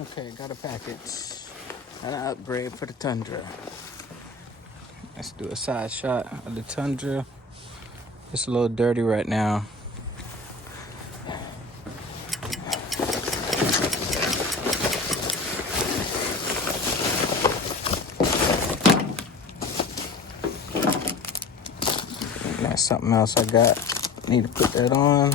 Okay, got a package. An upgrade for the Tundra. Let's do a side shot of the Tundra. It's a little dirty right now. That's something else I got. Need to put that on.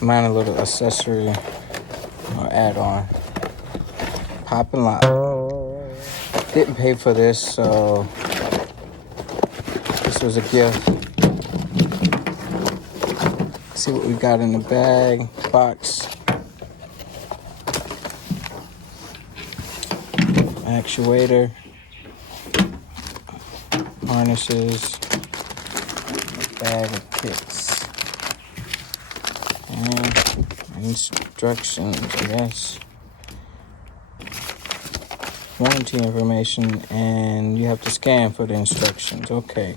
Mine a little accessory or add-on. Pop and lock. Didn't pay for this, so this was a gift. See what we got in the bag, box. Actuator. Harnesses. Bag of kits. And instructions, I guess. Warranty information, and you have to scan for the instructions. Okay.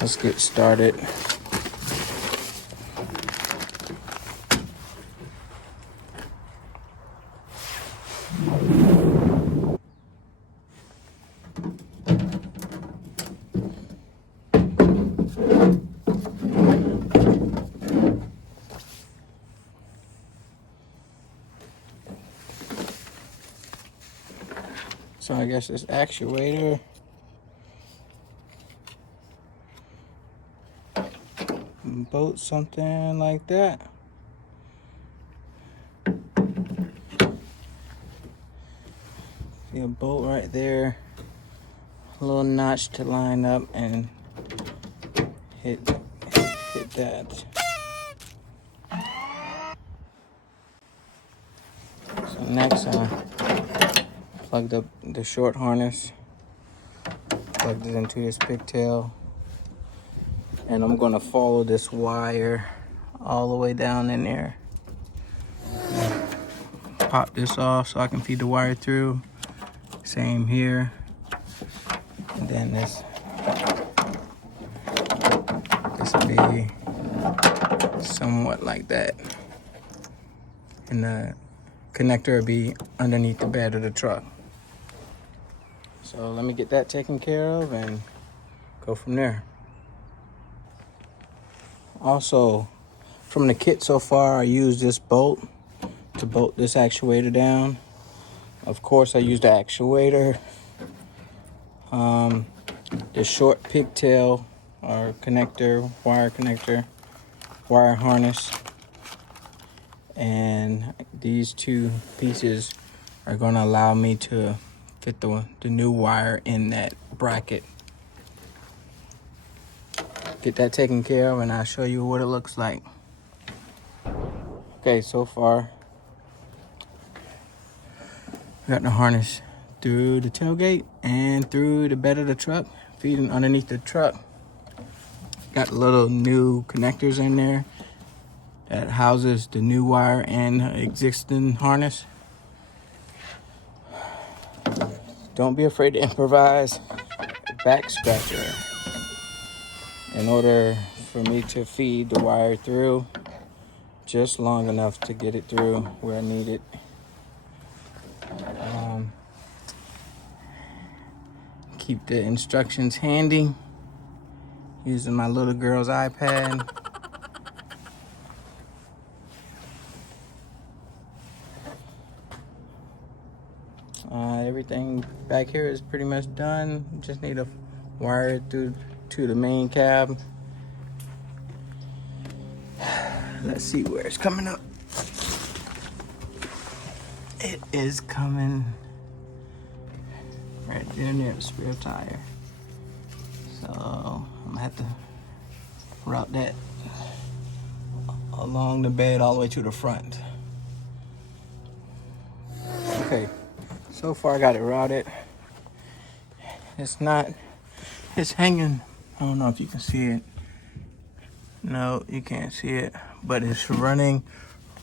Let's get started. So I guess this actuator bolt, something like that. See a bolt right there, a little notch to line up and hit that. So next I plugged up the short harness, plugged it into his pigtail, and I'm gonna follow this wire all the way down in there. Pop this off so I can feed the wire through. Same here. And then this will be somewhat like that. And the connector will be underneath the bed of the truck. So let me get that taken care of and go from there. Also, from the kit so far, I used this bolt to bolt this actuator down. Of course, I used the actuator, the short pigtail or connector, wire harness, and these two pieces are going to allow me to fit the new wire in that bracket. Get that taken care of and I'll show you what it looks like. Okay, so far we got the harness through the tailgate and through the bed of the truck, feeding underneath the truck. Got little new connectors in there that houses the new wire and existing harness. Don't be afraid to improvise a back scratcher in order for me to feed the wire through just long enough to get it through where I need it. Keep the instructions handy using my little girl's iPad. Everything back here is pretty much done. Just need to wire it through to the main cab. Let's see where it's coming up. It is coming right there near the spare tire. So I'm gonna have to route that along the bed all the way to the front. Okay, so far I got it routed. It's hanging. I don't know if you can see it. No, you can't see it, but it's running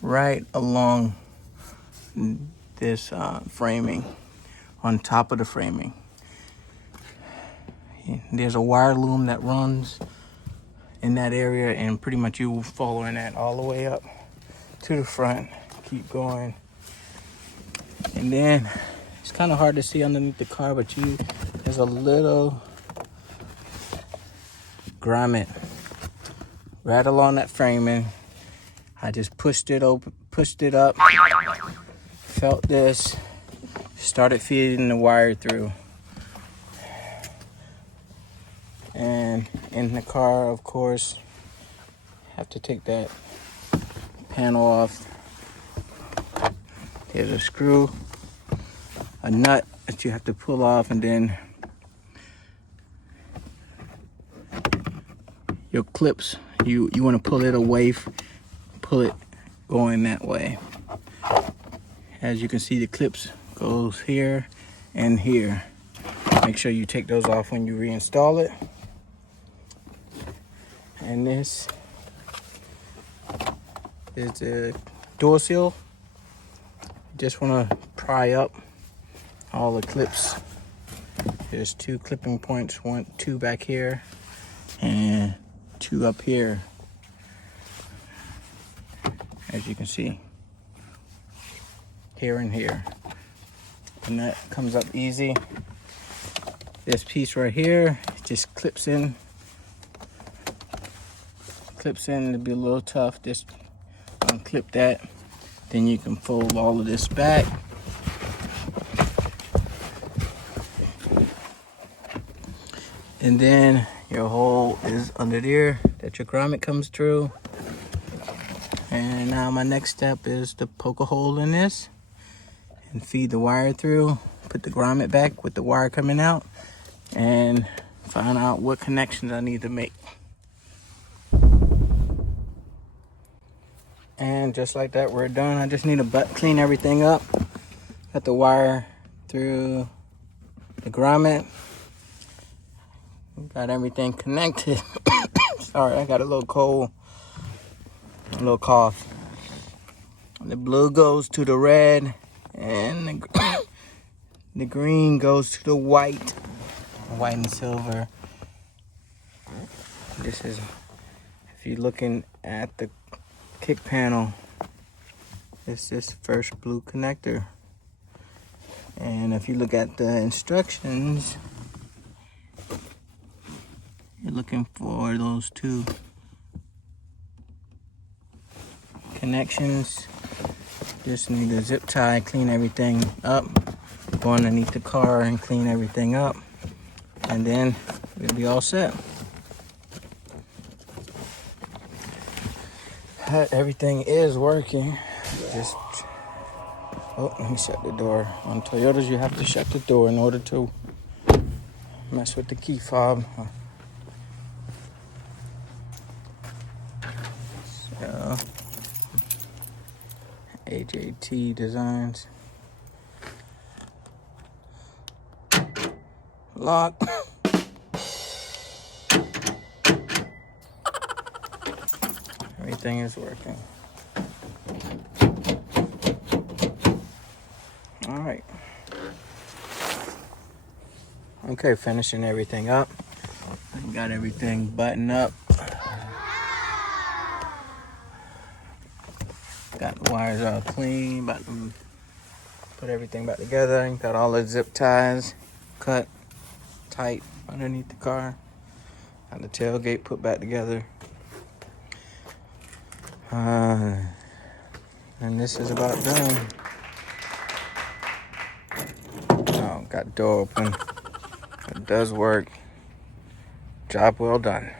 right along this framing, on top of the framing. There's a wire loom that runs in that area, and pretty much you following that all the way up to the front. Keep going. And then it's kind of hard to see underneath the car, but there's a little grommet right along that framing. I just pushed it up, felt this, started feeding the wire through. And in the car, of course, have to take that panel off. There's a screw, a nut that you have to pull off, and then your clips, you want to pull it away, pull it going that way. As you can see, the clips goes here and here. Make sure you take those off when you reinstall it. And this is the door seal. Just want to pry up all the clips. There's 2 clipping points, 2 back here and 2 up here, as you can see, here and here. And that comes up easy. This piece right here just clips in. It'll be a little tough. Just unclip that. Then you can fold all of this back. And then your hole is under there that your grommet comes through. And now my next step is to poke a hole in this and feed the wire through. Put the grommet back with the wire coming out and find out what connections I need to make. And just like that, we're done. I just need to clean everything up. Got the wire through the grommet. Got everything connected. Sorry, I got a little cold, a little cough. The blue goes to the red, and the green goes to the white and silver. This is, if you're looking at the kick panel, it's this first blue connector. And if you look at the instructions, you're looking for those 2 connections. Just need a zip tie, clean everything up, go underneath the car and clean everything up, and then we'll be all set. Everything is working. Just, let me shut the door. On Toyotas, you have to shut the door in order to mess with the key fob. So, AJT Designs. Lock. Everything is working. All right. Okay, finishing everything up. Got everything buttoned up. Got the wires all clean. About to put everything back together. Got all the zip ties cut tight underneath the car. Got the tailgate put back together. And this is about done. Oh, got the door open. It does work. Job well done.